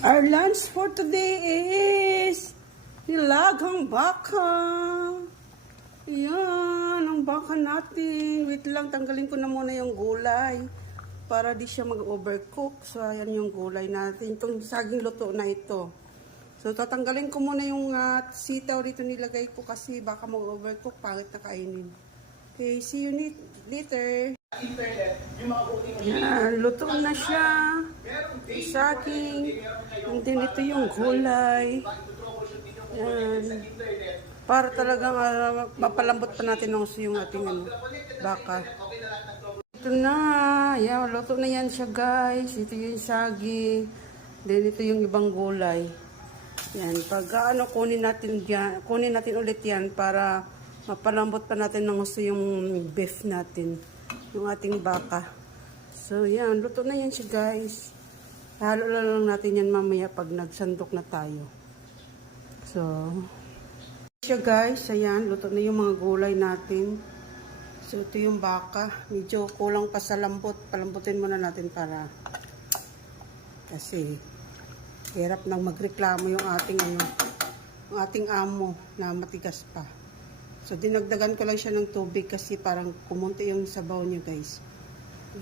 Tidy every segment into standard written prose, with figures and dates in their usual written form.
Our lunch for today is nilagang baka. Yan, ang baka natin. Wait lang, tanggalin ko na muna yung gulay para di siya mag-overcook. So, ayan yung gulay natin. Itong saging luto na ito. So, tatanggalin ko muna yung sitaw dito nilagay ko kasi baka mag-overcook, pangit na kainin. Okay, see you later. Yan, luto na siya. Saging. And then ito yung gulay. Yan. Para talagang mapalambot pa natin yung ating baka. Ito na. Yan, luto na yan siya guys. Ito yung saging. Then ito yung ibang gulay. Yan, pag kunin natin ulit yan para mapalambot pa natin ng gusto yung beef natin, yung ating baka. So, yan, luto na yan siya guys. Halo lang natin yan mamaya pag nagsandok na tayo. So, siya guys, ayan, luto na yung mga gulay natin. So, ito yung baka. Medyo kulang pa sa lambot. Palambutin muna natin para kasi hirap nang magreklamo yung ating amo na matigas pa. So, dinagdagan ko lang siya ng tubig kasi parang kumunti yung sabaw niya, guys.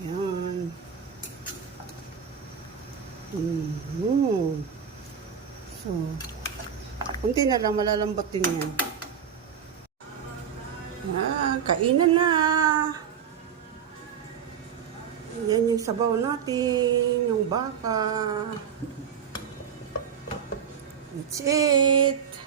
Ayan. So, kunti na lang, malalambot din yan. Kainan na. Ayan yung sabaw natin, yung baka. That's it.